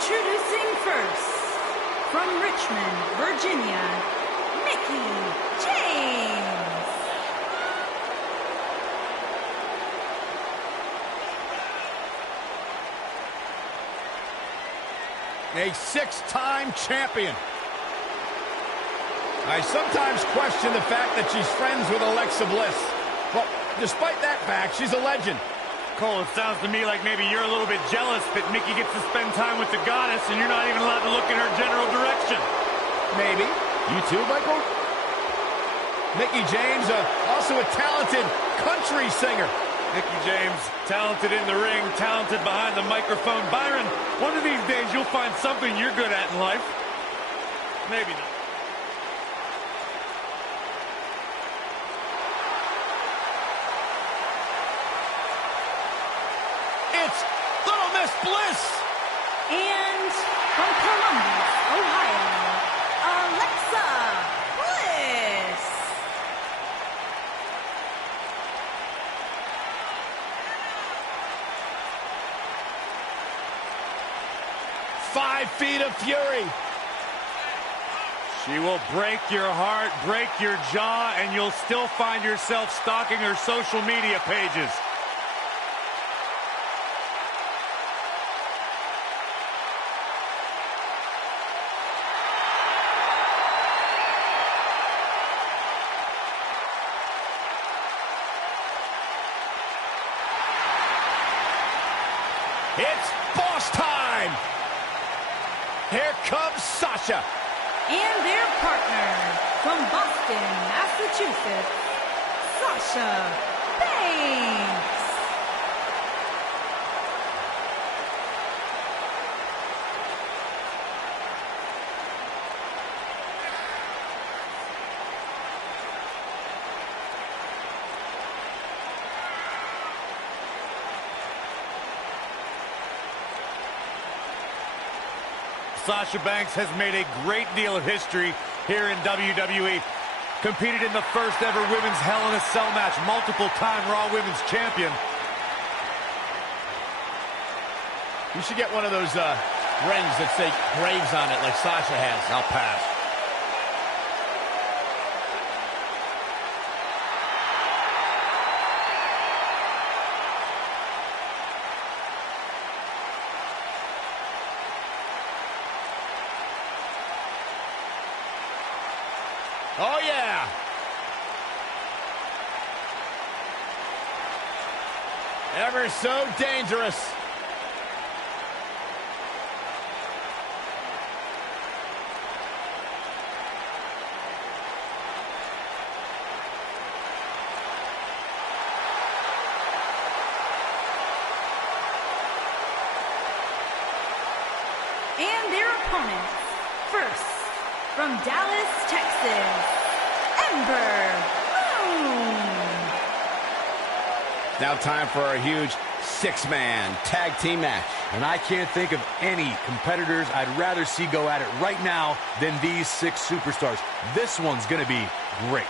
Introducing first, from Richmond, Virginia, Mickie James. A six-time champion. I sometimes question the fact that she's friends with Alexa Bliss. But despite that fact, she's a legend. Cole, it sounds to me like maybe you're a little bit jealous that Mickie gets to spend time with the goddess and you're not even allowed to look in her general direction. Maybe. You too, Michael? Mickie James, also a talented country singer. Mickie James, talented in the ring, talented behind the microphone. Byron, one of these days you'll find something you're good at in life. Maybe not. It's Little Miss Bliss. And from Columbus, Ohio, Alexa Bliss. Five feet of fury. She will break your heart, break your jaw, and you'll still find yourself stalking her social media pages. It's boss time. Here comes Sasha. And their partner, from Boston, Massachusetts, Sasha Banks. Sasha Banks has made a great deal of history here in WWE. Competed in the first ever women's Hell in a Cell match, multiple-time Raw Women's Champion. You should get one of those rings that say Graves on it like Sasha has. I'll pass. Oh, yeah. Ever so dangerous. And their opponents, first, from Dallas, Texas, Ember. Now time for a huge six-man tag team match. And I can't think of any competitors I'd rather see go at it right now than these six superstars. This one's gonna be great.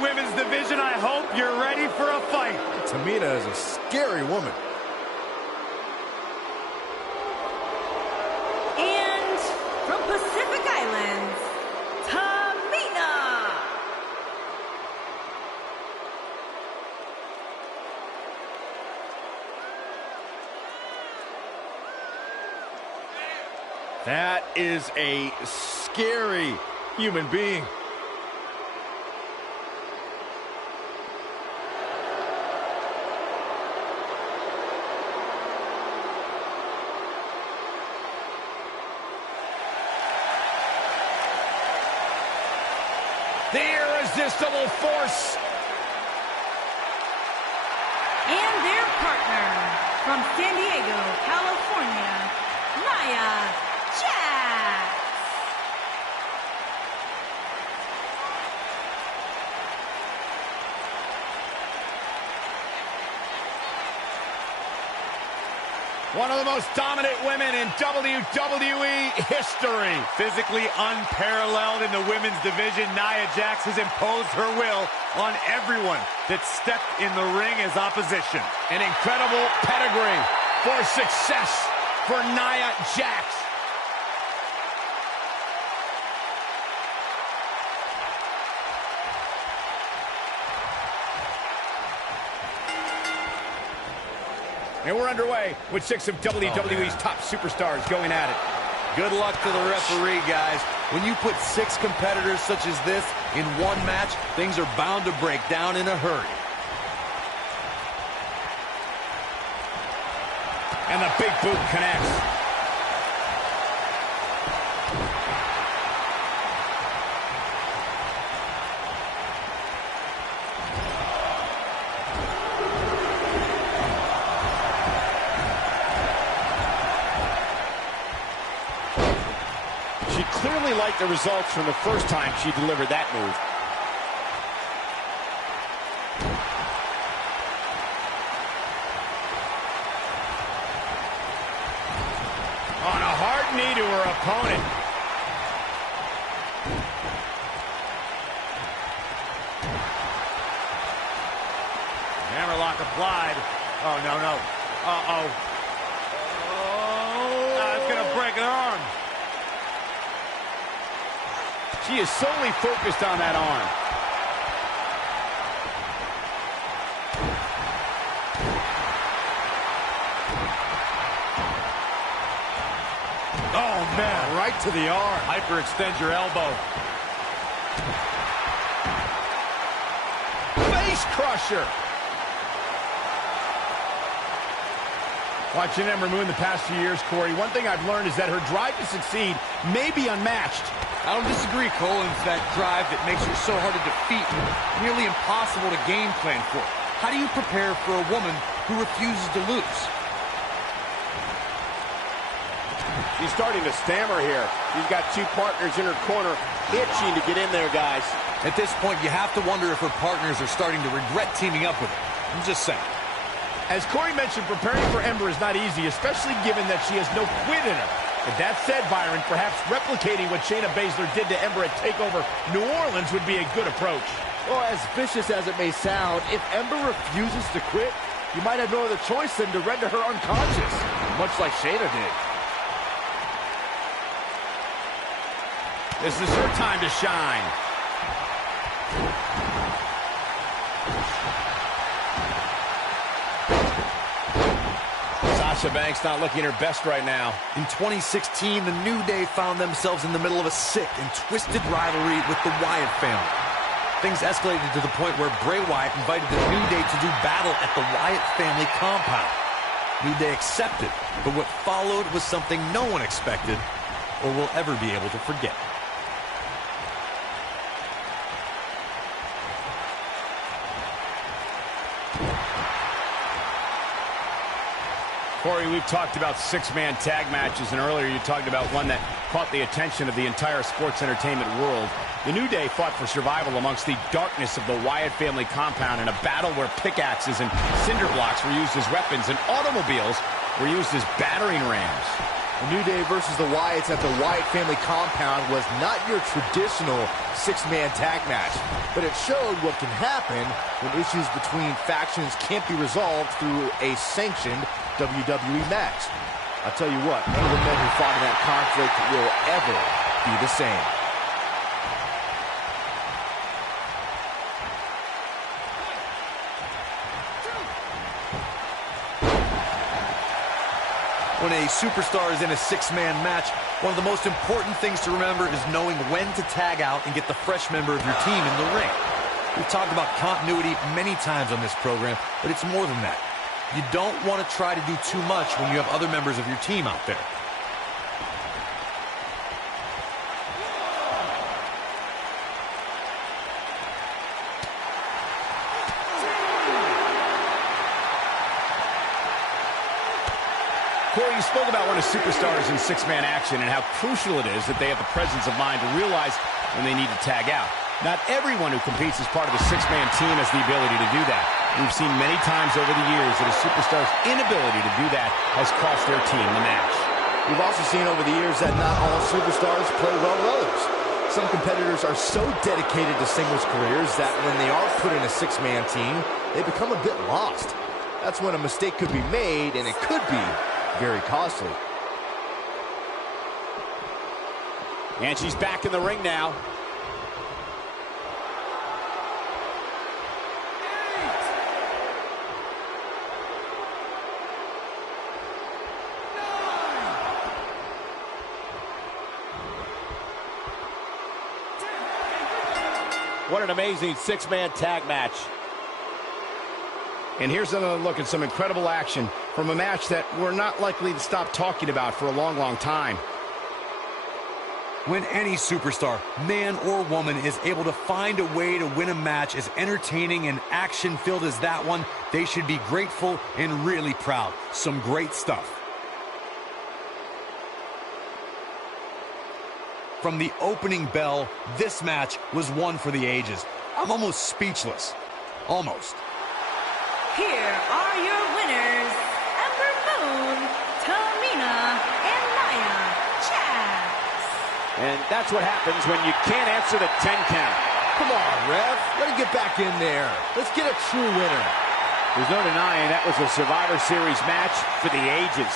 Women's division, I hope you're ready for a fight. Tamina is a scary woman. And from Pacific Islands, Tamina. That is a scary human being. The irresistible force. And their partner, from San Diego, California, Nia Jax. One of the most dominant women in WWE history. Physically unparalleled in the women's division, Nia Jax has imposed her will on everyone that stepped in the ring as opposition. An incredible pedigree for success for Nia Jax. And we're underway with 6 of WWE's top superstars going at it. Good luck to the referee, guys. When you put 6 competitors such as this in one match, things are bound to break down in a hurry. And the big boot connects. She clearly liked the results from the first time she delivered that move. On a hard knee to her opponent. Hammerlock applied. Oh, no, no. Uh-oh. Oh. It's going to break her arm. She is solely focused on that arm. Oh, man. Right to the arm. Hyperextend your elbow. Face crusher. Watching Ember Moon the past few years, Corey, one thing I've learned is that her drive to succeed may be unmatched. I don't disagree, Cole. It's that drive that makes her so hard to defeat and nearly impossible to game plan for. How do you prepare for a woman who refuses to lose? She's starting to stammer here. She's got 2 partners in her corner, itching to get in there, guys. At this point, you have to wonder if her partners are starting to regret teaming up with her. I'm just saying. As Corey mentioned, preparing for Ember is not easy, especially given that she has no quit in her. But that said, Byron, perhaps replicating what Shayna Baszler did to Ember at TakeOver New Orleans would be a good approach. Well, as vicious as it may sound, if Ember refuses to quit, you might have no other choice than to render her unconscious, much like Shayna did. This is her time to shine. Sasha Banks not looking her best right now. In 2016, the New Day found themselves in the middle of a sick and twisted rivalry with the Wyatt family. Things escalated to the point where Bray Wyatt invited the New Day to do battle at the Wyatt family compound. New Day accepted, but what followed was something no one expected or will ever be able to forget. Corey, we've talked about 6-man tag matches, and earlier you talked about one that caught the attention of the entire sports entertainment world. The New Day fought for survival amongst the darkness of the Wyatt family compound in a battle where pickaxes and cinder blocks were used as weapons and automobiles were used as battering rams. The New Day versus the Wyatts at the Wyatt family compound was not your traditional 6-man tag match, but it showed what can happen when issues between factions can't be resolved through a sanctioned WWE match. I'll tell you what, none of the men who fought in that conflict will ever be the same. When a superstar is in a 6-man match, one of the most important things to remember is knowing when to tag out and get the fresh member of your team in the ring. We've talked about continuity many times on this program, but it's more than that. You don't want to try to do too much when you have other members of your team out there. Corey, you spoke about when a superstar is in 6-man action and how crucial it is that they have the presence of mind to realize when they need to tag out. Not everyone who competes as part of the 6-man team has the ability to do that. We've seen many times over the years that a superstar's inability to do that has cost their team the match. We've also seen over the years that not all superstars play well with others. Some competitors are so dedicated to singles careers that when they are put in a six-man team, they become a bit lost. That's when a mistake could be made, and it could be very costly. And she's back in the ring now. What an amazing six-man tag match. And here's another look at some incredible action from a match that we're not likely to stop talking about for a long, long time. When any superstar, man or woman, is able to find a way to win a match as entertaining and action-filled as that one, they should be grateful and really proud. Some great stuff. From the opening bell, this match was one for the ages. I'm almost speechless. Almost. Here are your winners, Ember, Tamina, and Nia Jax. And that's what happens when you can't answer the 10 count. Come on, ref. Let him get back in there. Let's get a true winner. There's no denying that was a Survivor Series match for the ages.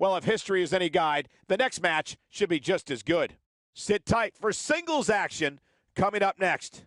Well, if history is any guide, the next match should be just as good. Sit tight for singles action coming up next.